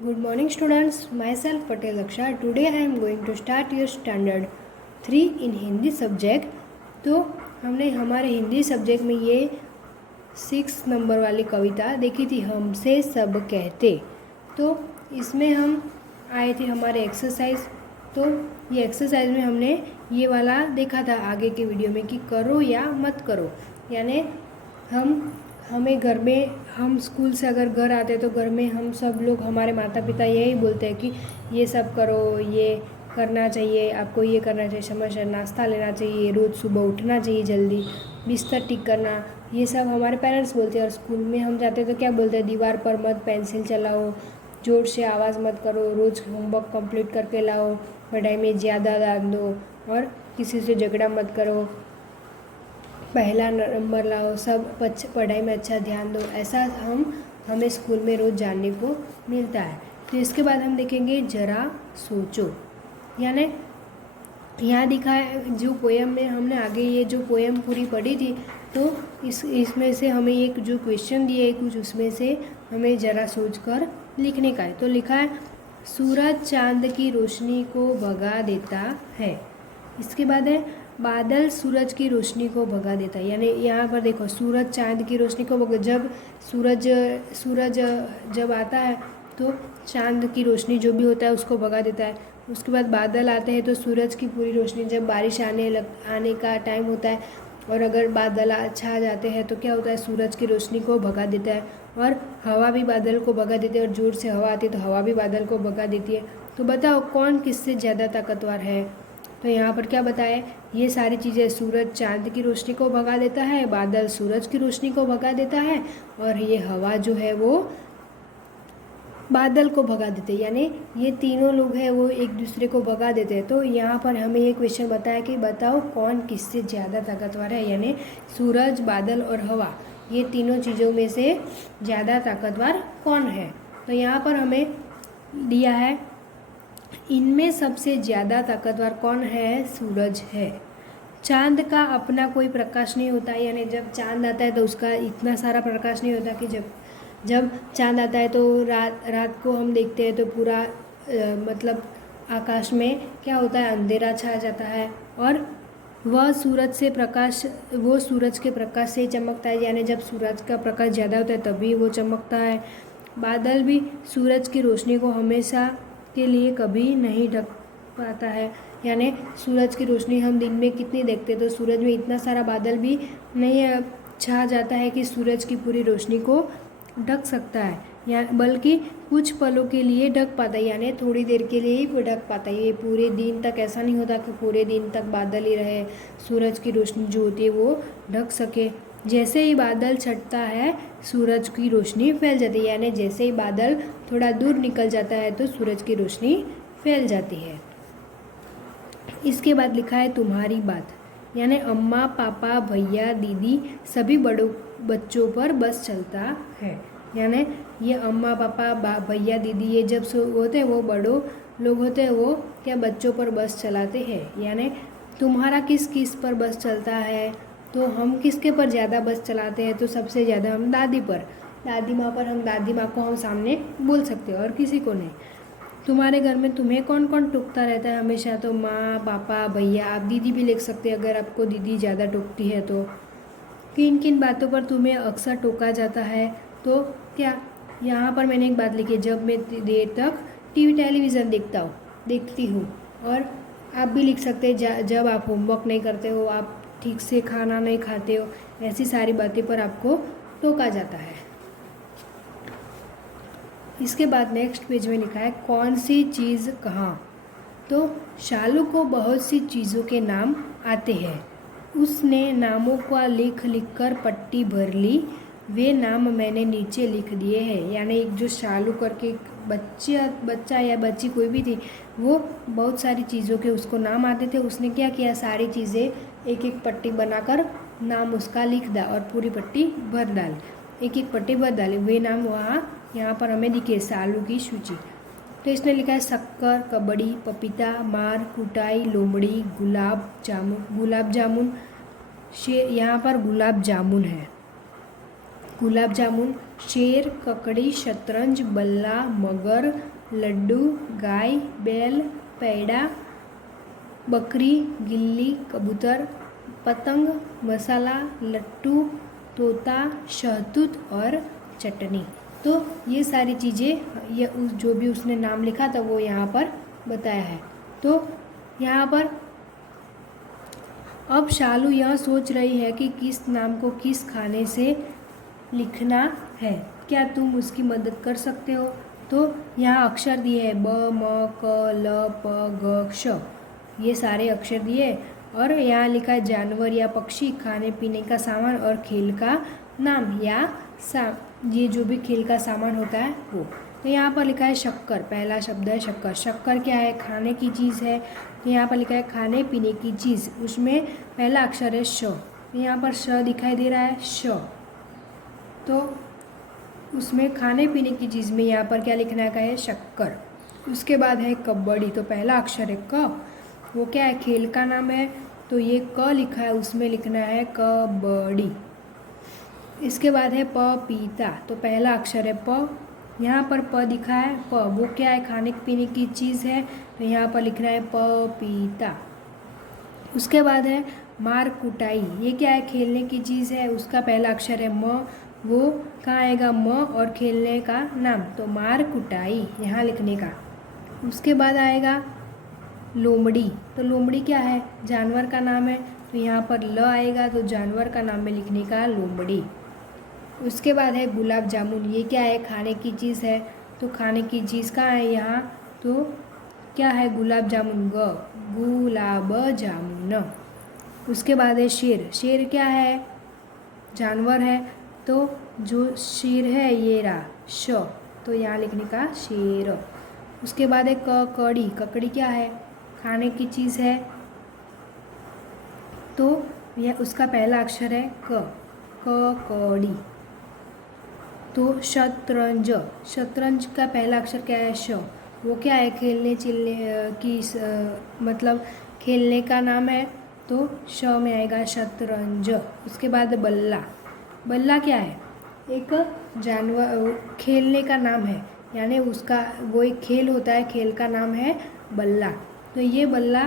Good morning students, myself Patel Aksha. Today I am going to start your standard 3 in Hindi subject. तो हमने हमारे Hindi subject में ये 6 number वाली कविता देखी थी, हमसे सब कहते। तो इसमें हम आए थे हमारे एक्सरसाइज। तो ये एक्सरसाइज में हमने ये वाला देखा था आगे के वीडियो में कि करो या मत करो, यानी हमें घर में, हम स्कूल से अगर घर आते हैं तो घर में हम सब लोग, हमारे माता पिता यही बोलते हैं कि ये सब करो, ये करना चाहिए, आपको ये करना चाहिए, समय से नाश्ता लेना चाहिए, रोज़ सुबह उठना चाहिए जल्दी, बिस्तर ठीक करना, ये सब हमारे पेरेंट्स बोलते हैं। और स्कूल में हम जाते हैं तो क्या बोलते हैं, दीवार पर मत पेंसिल चलाओ, जोर से आवाज़ मत करो, रोज़ होमवर्क कंप्लीट करके लाओ, पढ़ाई में ज़्यादा ध्यान दो और किसी से झगड़ा मत करो, पहला नंबर लाओ, सब पढ़ाई में अच्छा ध्यान दो। ऐसा हमें स्कूल में रोज़ जानने को मिलता है। तो इसके बाद हम देखेंगे जरा सोचो, यानी यहाँ दिखा है जो पोएम में हमने आगे ये जो पोएम पूरी पढ़ी थी, तो इसमें से हमें एक जो क्वेश्चन दिए कुछ, उसमें से हमें ज़रा सोचकर लिखने का है। तो लिखा है सूरज चांद की रोशनी को भगा देता है। इसके बाद है बादल सूरज की रोशनी को भगा देता है, यानी यहाँ पर देखो सूरज चांद की रोशनी को भगा, जब सूरज जब आता है तो चांद की रोशनी जो भी होता है उसको भगा देता है। उसके बाद बादल आते हैं तो सूरज की पूरी रोशनी, जब बारिश आने का टाइम होता है और अगर बादल छा जाते हैं तो क्या होता है, सूरज की रोशनी को भगा देता है। और हवा भी बादल को भगा देती है, और जोर से हवा आती है तो हवा भी बादल को भगा देती है। तो बताओ कौन किससे ज़्यादा ताकतवर है। तो यहाँ पर क्या बताया, ये सारी चीज़ें, सूरज चांद की रोशनी को भगा देता है, बादल सूरज की रोशनी को भगा देता है, और ये हवा जो है वो बादल को भगा देते हैं, यानी ये तीनों लोग हैं वो एक दूसरे को भगा देते हैं। तो यहाँ पर हमें ये क्वेश्चन बताया कि बताओ कौन किससे ज़्यादा ताकतवर है, यानी सूरज, बादल और हवा, ये तीनों चीज़ों में से ज़्यादा ताकतवर कौन है। तो यहाँ पर हमें दिया है इनमें सबसे ज़्यादा ताकतवर कौन है, सूरज है। चांद का अपना कोई प्रकाश नहीं होता, यानी जब चांद आता है तो उसका इतना सारा प्रकाश नहीं होता कि जब चांद आता है तो रात को हम देखते हैं तो पूरा मतलब आकाश में क्या होता है, अंधेरा छा जाता है, और वह सूरज के प्रकाश से चमकता है, यानी जब सूरज का प्रकाश ज़्यादा होता है तभी वो चमकता है। बादल भी सूरज की रोशनी को हमेशा के लिए कभी नहीं ढक पाता है, यानी सूरज की रोशनी हम दिन में कितनी देखते हैं, तो सूरज में इतना सारा बादल भी नहीं छा जाता है कि सूरज की पूरी रोशनी को ढक सकता है, या बल्कि कुछ पलों के लिए ढक पाता है, यानी थोड़ी देर के लिए ही ढक पाता है। ये पूरे दिन तक ऐसा नहीं होता कि पूरे दिन तक बादल ही रहे, सूरज की रोशनी जो होती है वो ढक सके। जैसे ही बादल छटता है सूरज की रोशनी फैल जाती है, यानी जैसे ही बादल थोड़ा दूर निकल जाता है तो सूरज की रोशनी फैल जाती है। इसके बाद लिखा है तुम्हारी बात, यानी अम्मा, पापा, भैया, दीदी सभी बड़ों बच्चों पर बस चलता है, यानी ये अम्मा, पापा, भैया, दीदी ये जब होते हैं वो बड़ों लोग होते हैं, वो क्या बच्चों पर बस चलाते हैं। यानी तुम्हारा किस किस पर बस चलता है, तो हम किसके पर ज़्यादा बस चलाते हैं, तो सबसे ज़्यादा हम दादी पर, दादी माँ पर, हम दादी माँ को हम सामने बोल सकते हैं और किसी को नहीं। तुम्हारे घर में तुम्हें कौन कौन टोकता रहता है हमेशा, तो माँ, पापा, भैया, आप दीदी भी लिख सकते हैं अगर आपको दीदी ज़्यादा टोकती है तो। किन किन बातों पर तुम्हें अक्सर टोका जाता है, तो क्या, यहाँ पर मैंने एक बात लिखी है, जब मैं देर तक टेलीविज़न देखती हूँ। और आप भी लिख सकते हैं जब आप होमवर्क नहीं करते हो, आप ठीक से खाना नहीं खाते हो, ऐसी सारी बातें पर आपको टोका जाता है। इसके बाद नेक्स्ट पेज में लिखा है कौन सी चीज़ कहाँ, तो शालू को बहुत सी चीज़ों के नाम आते हैं, उसने नामों का लिख कर पट्टी भर ली, वे नाम मैंने नीचे लिख दिए हैं। यानी एक जो शालू करके बच्चा या बच्ची कोई भी थी, वो बहुत सारी चीज़ों के उसको नाम आते थे, उसने क्या किया, सारी चीज़ें एक एक पट्टी बनाकर नाम उसका लिख दा और पूरी पट्टी भर डाली, एक एक पट्टी भर डाली, वे नाम वहाँ यहाँ पर हमें दिखे शालू की सूची। तो इसने लिखा है शक्कर, कबड्डी, पपीता, मार, कुटाई, लोमड़ी, गुलाब जामुन, यहाँ पर गुलाब जामुन है। गुलाब जामुन, शेर, ककड़ी, शतरंज, बल्ला, मगर, लड्डू, गाय, बैल, पैड़ा, बकरी, गिल्ली, कबूतर, पतंग, मसाला, लट्टू, तोता, शहतूत और चटनी। तो ये सारी चीज़ें ये जो भी उसने नाम लिखा था वो यहाँ पर बताया है। तो यहाँ पर अब शालू यह सोच रही है कि किस नाम को किस खाने से लिखना है। क्या तुम उसकी मदद कर सकते हो? तो यहाँ अक्षर दिए हैं ब, म, क, ल, प, ग, श, ये सारे अक्षर दिए और यहाँ लिखा है जानवर या पक्षी, खाने पीने का सामान और खेल का नाम या ये जो भी खेल का सामान होता है वो। तो यहाँ पर लिखा है शक्कर, पहला शब्द है शक्कर। शक्कर क्या है? खाने की चीज़ है। तो यहाँ पर लिखा है खाने पीने की चीज़, उसमें पहला अक्षर है श। तो यहाँ पर श दिखाई दे रहा है श, तो उसमें खाने पीने की चीज़ में यहाँ पर क्या लिखना का है? शक्कर। उसके बाद है कबड्डी, तो पहला अक्षर है क, वो क्या है? खेल का नाम है। तो ये क लिखा है, उसमें लिखना है कबड्डी। इसके बाद है पपीता, तो पहला अक्षर है प, यहाँ पर प दिखा है प, वो क्या है? खाने पीने की चीज़ है। तो यहाँ पर लिखना है पपीता। उसके बाद है मार कुटाई, ये क्या है? खेलने की चीज़ है, उसका पहला अक्षर है म, वो कहाँ आएगा? म और खेलने का नाम, तो मार कुटाई यहाँ लिखने का। उसके बाद आएगा लोमड़ी, तो लोमड़ी क्या है? जानवर का नाम है। तो यहाँ पर ल आएगा, तो जानवर का नाम में लिखने का लोमड़ी। उसके बाद है गुलाब जामुन, ये क्या है? खाने की चीज़ है। तो खाने की चीज़ कहाँ है यहाँ? तो क्या है? गुलाब जामुन, ग, गुलाब जामुन। उसके बाद है शेर, शेर क्या है? जानवर है। तो जो शेर है ये रहा श, तो यहाँ लिखने का शेर। उसके बाद है ककड़ी, ककड़ी क्या है? खाने की चीज़ है। तो यह उसका पहला अक्षर है क, ककड़ी। तो शतरंज, शतरंज का पहला अक्षर क्या है? श, वो क्या है? खेलने चिलने की मतलब खेलने का नाम है। तो श में आएगा शतरंज। उसके बाद बल्ला, बल्ला क्या है? एक जानवर, खेलने का नाम है, यानी उसका वो एक खेल होता है, खेल का नाम है बल्ला। तो ये बल्ला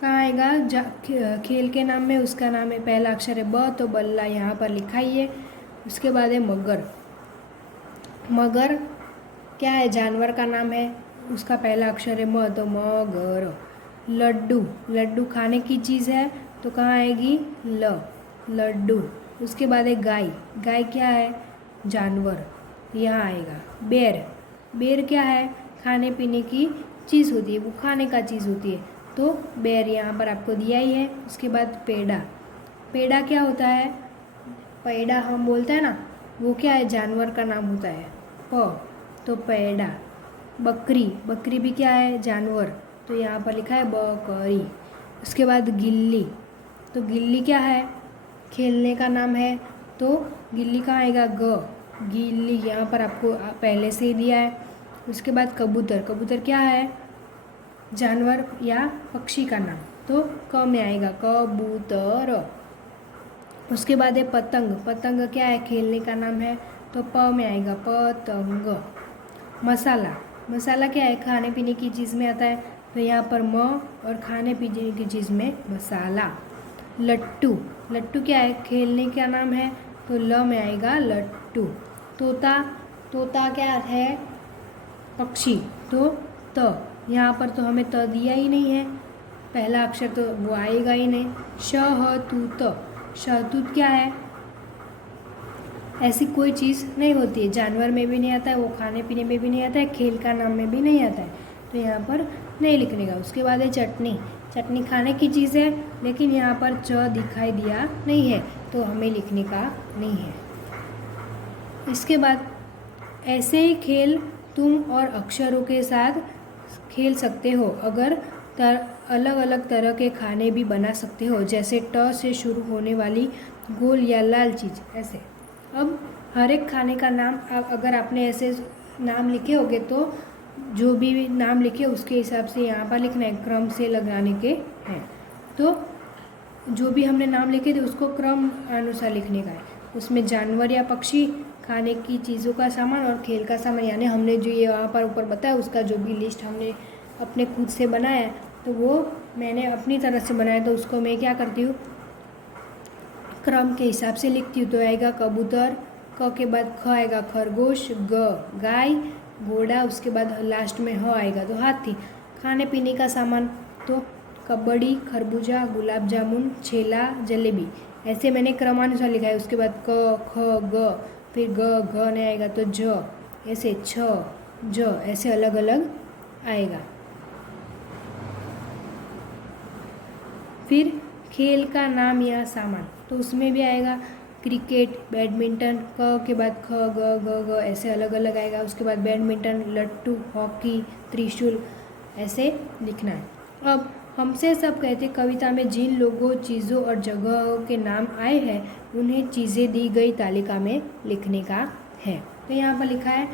कहाँ आएगा? खेल के नाम में उसका नाम है, पहला अक्षर है ब, तो बल्ला यहाँ पर लिखा ही है। उसके बाद है मगर, मगर क्या है? जानवर का नाम है, उसका पहला अक्षर है म, तो मगर। लड्डू, लड्डू खाने की चीज़ है, तो कहाँ आएगी? ल, लड्डू। उसके बाद है गाय, गाय क्या है? जानवर, यहाँ आएगा। बेर, बेर क्या है? खाने पीने की चीज़ होती है, वो खाने का चीज़ होती है, तो बेर यहाँ पर आपको दिया ही है। उसके बाद पेड़ा, पेड़ा क्या होता है? पेड़ा हम बोलते हैं ना, वो क्या है? जानवर का नाम होता है प, तो पेड़ा। बकरी, बकरी भी क्या है? जानवर, तो यहाँ पर लिखा है बकरी। उसके बाद गिल्ली, तो गिल्ली क्या है? खेलने का नाम है, तो गिल्ली कहाँ आएगा? ग, गिल्ली यहाँ पर आपको पहले से ही दिया है। उसके बाद कबूतर, कबूतर क्या है? जानवर या पक्षी का नाम, तो क में आएगा कबूतर। उसके बाद है पतंग, पतंग क्या है? खेलने का नाम है, तो प में आएगा पतंग। मसाला, मसाला क्या है? खाने पीने की चीज़ में आता है, तो यहाँ पर म और खाने पीने की चीज़ में मसाला। लट्टू, लट्टू क्या है? खेलने का नाम है, तो ल में आएगा लट्टू। तोता, तोता क्या है? पक्षी, तो त, यहाँ पर तो हमें त दिया ही नहीं है, पहला अक्षर तो वो आएगा ही नहीं। शहतूत, शहतूत क्या है? ऐसी कोई चीज़ नहीं होती है, जानवर में भी नहीं आता है, वो खाने पीने में भी नहीं आता है, खेल का नाम में भी नहीं आता है, तो यहाँ पर नहीं लिखने का। उसके बाद है चटनी, चटनी खाने की चीज़ है, लेकिन यहाँ पर च दिखाई दिया नहीं है, तो हमें लिखने का नहीं है। इसके बाद ऐसे ही खेल तुम और अक्षरों के साथ खेल सकते हो। अगर अलग अलग तरह के खाने भी बना सकते हो, जैसे ट से शुरू होने वाली गोल या लाल चीज़, ऐसे। अब हर एक खाने का नाम अगर आपने ऐसे नाम लिखे होंगे, तो जो भी नाम लिखे उसके हिसाब से यहाँ पर लिखना है, क्रम से लगाने के हैं। तो जो भी हमने नाम लिखे थे उसको क्रम अनुसार लिखने का है। उसमें जानवर या पक्षी खाने की चीज़ों का सामान और खेल का सामान, यानी हमने जो ये वहाँ पर ऊपर बताया उसका जो भी लिस्ट हमने अपने खुद से बनाया तो वो मैंने अपनी तरह से बनाया, तो उसको मैं क्या करती हूँ क्रम के हिसाब से लिखती हूँ। तो आएगा कबूतर, क के बाद ख आएगा खरगोश, ग गाय, घोड़ा, उसके बाद लास्ट में ह आएगा तो हाथी। खाने पीने का सामान तो कबड्डी, खरबूजा, गुलाब जामुन, छेला, जलेबी, ऐसे मैंने क्रमानुसार लिखा है। उसके बाद क ख ग, फिर घ नहीं आएगा तो ज, ऐसे छ ज, ऐसे अलग अलग आएगा। फिर खेल का नाम या सामान तो उसमें भी आएगा क्रिकेट, बैडमिंटन, क के बाद ख ग ग ग, ऐसे अलग अलग आएगा। उसके बाद बैडमिंटन, लट्टू, हॉकी, त्रिशूल, ऐसे लिखना है। अब हमसे सब कहते कविता में जिन लोगों, चीज़ों और जगहों के नाम आए हैं उन्हें चीज़ें दी गई तालिका में लिखने का है। तो यहाँ पर लिखा है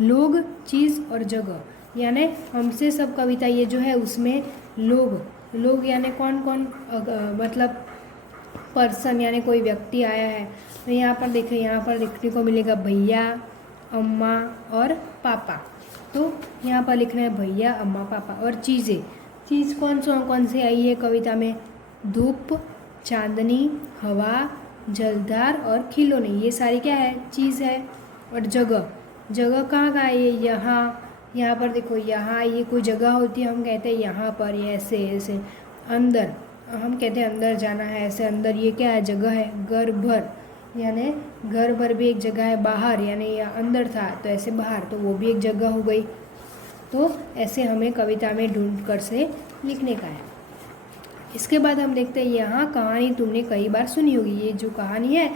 लोग, चीज़ और जगह, यानी हमसे सब कविता ये जो है उसमें लोग यानी कौन कौन, मतलब पर्सन यानी कोई व्यक्ति आया है। तो यहाँ पर देखिए, यहाँ पर देखने को मिलेगा भैया, अम्मा और पापा। तो यहाँ पर लिखना है भैया, अम्मा, पापा। और चीज़ कौन सी आई है कविता में? धूप, चांदनी, हवा, जलधार और खिलौने, ये सारी क्या है? चीज़ है। और जगह कहाँ का है? ये यहाँ पर देखो, यहाँ ये कोई जगह होती है, हम कहते हैं यहाँ पर, ये ऐसे। अंदर, हम कहते हैं अंदर जाना है, ऐसे अंदर, ये क्या है? जगह है। घर भर, यानी घर भर भी एक जगह है। बाहर यानी यह अंदर था तो ऐसे बाहर, तो वो भी एक जगह हो गई। तो ऐसे हमें कविता में ढूंढ कर से लिखने का है। इसके बाद हम देखते हैं, यहाँ कहानी तुमने कई बार सुनी होगी। ये जो कहानी है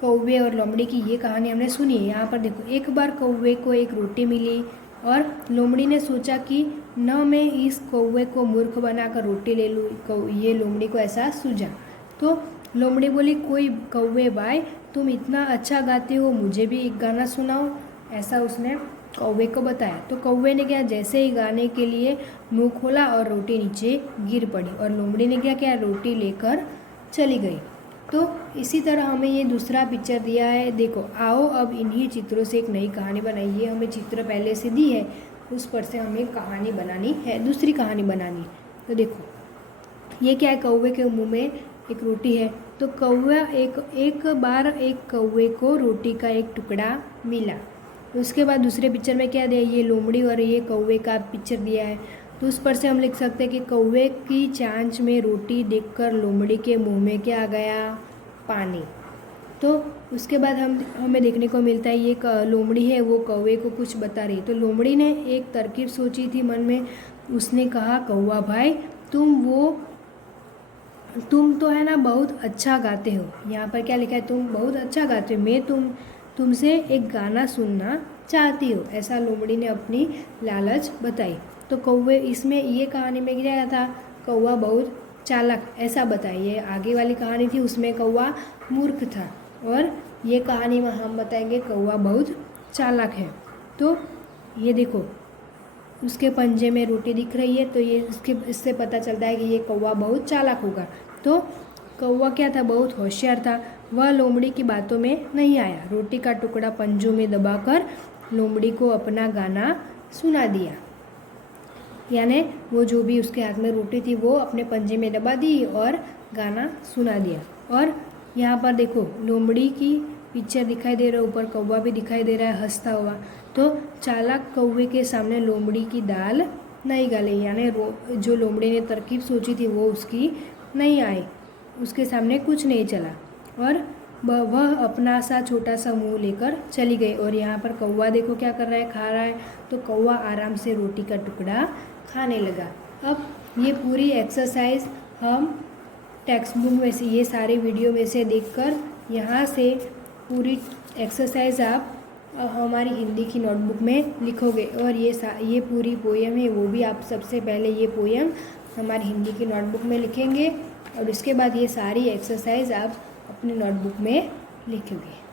कौवे और लोमड़ी की, ये कहानी हमने सुनी है। यहाँ पर देखो, एक बार कौवे को एक रोटी मिली और लोमड़ी ने सोचा कि न मैं इस कौवे को मूर्ख बनाकर रोटी ले लूँ। ये लोमड़ी को ऐसा सूझा। तो लोमड़ी बोली, कोई कौवे भाई, तुम इतना अच्छा गाते हो, मुझे भी एक गाना सुनाओ, ऐसा उसने कौवे को बताया। तो कौवे ने क्या, जैसे ही गाने के लिए मुंह खोला और रोटी नीचे गिर पड़ी और लोमड़ी ने क्या किया, रोटी लेकर चली गई। तो इसी तरह हमें ये दूसरा पिक्चर दिया है। देखो, आओ अब इन्हीं चित्रों से एक नई कहानी बनाइए। हमें चित्र पहले से दी है, उस पर से हमें कहानी बनानी है, दूसरी कहानी बनानी। तो देखो, ये क्या है? कौवे के मुंह में एक रोटी है। तो कौवा एक बार एक कौवे को रोटी का एक टुकड़ा मिला। उसके बाद दूसरे पिक्चर में क्या दिया? ये लोमड़ी और ये कौवे का पिक्चर दिया है। तो उस पर से हम लिख सकते हैं कि कौवे की चांच में रोटी देखकर लोमड़ी के मुंह में क्या आ गया? पानी। तो उसके बाद हमें देखने को मिलता है, ये लोमड़ी है वो कौवे को कुछ बता रही। तो लोमड़ी ने एक तरकीब सोची थी मन में। उसने कहा, कौवा भाई, तुम तो है ना बहुत अच्छा गाते हो। यहाँ पर क्या लिखा है? तुम बहुत अच्छा गाते हो, मैं तुमसे एक गाना सुनना चाहती हो, ऐसा लोमड़ी ने अपनी लालच बताई। तो कौवे, इसमें ये कहानी में क्या था? कौवा बहुत चालाक, ऐसा बताइए। आगे वाली कहानी थी उसमें कौवा मूर्ख था, और ये कहानी में हम बताएंगे कौवा बहुत चालाक है। तो ये देखो, उसके पंजे में रोटी दिख रही है, तो ये इससे पता चलता है कि ये कौवा बहुत चालाक होगा। तो कौवा क्या था? बहुत होशियार था। वह लोमड़ी की बातों में नहीं आया। रोटी का टुकड़ा पंजों में दबाकर लोमड़ी को अपना गाना सुना दिया। यानी वो जो भी उसके हाथ में रोटी थी वो अपने पंजे में दबा दी और गाना सुना दिया। और यहाँ पर देखो, लोमड़ी की पिक्चर दिखाई दे रहा है, ऊपर कौवा भी दिखाई दे रहा है हंसता हुआ। तो चालाक कौवे के सामने लोमड़ी की दाल नहीं गली, यानी जो लोमड़ी ने तरकीब सोची थी वो उसकी नहीं आई, उसके सामने कुछ नहीं चला, और वह अपना सा छोटा सा मुंह लेकर चली गई। और यहाँ पर कौवा देखो क्या कर रहा है? खा रहा है। तो कौवा आराम से रोटी का टुकड़ा खाने लगा। अब ये पूरी एक्सरसाइज हम टेक्स्ट बुक में से, ये सारे वीडियो में से देखकर यहाँ से पूरी एक्सरसाइज आप हमारी हिंदी की नोटबुक में लिखोगे। और ये पूरी पोएम है, वो भी आप सबसे पहले ये पोएम हमारी हिंदी की नोटबुक में लिखेंगे, और उसके बाद ये सारी एक्सरसाइज आप अपनी नोटबुक में लिखोगे।